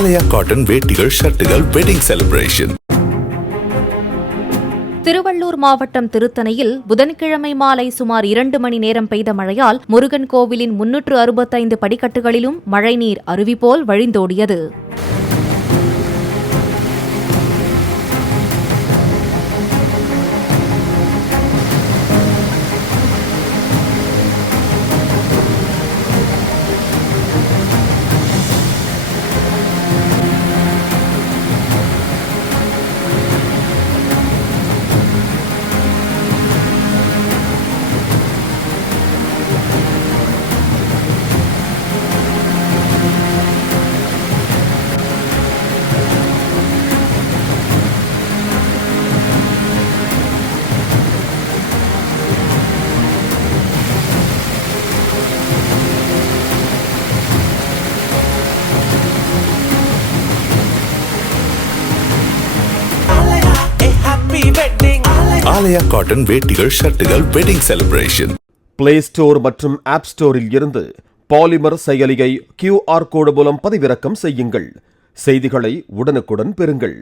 ஆலயா cotton வேட்டிகள் ஷர்ட்டுகள் wedding celebration. Tiruvallur மாவட்டம் திருத்தணியில் புதன்கிழமை மாலை சுமார் 2 மணி நேரம் பெய்த மழையால் முருகன் கோவிலின் 365 படிக்கட்டுகளிலும் மழைநீர் அருவி போல் வழிந்தோடியது. ஆலயா காட்டன் வேட்டிகள் ஷர்ட்டுகள் வெட்டிங் செலிப்ரேஷன். பிளே ஸ்டோர் மற்றும் ஆப் ஸ்டோரில் இருந்து பாலிமர் செயலியை QR கோடு மூலம் பதிவிறக்கம் செய்யுங்கள். செய்திகளை உடனுக்குடன் பெறுங்கள்.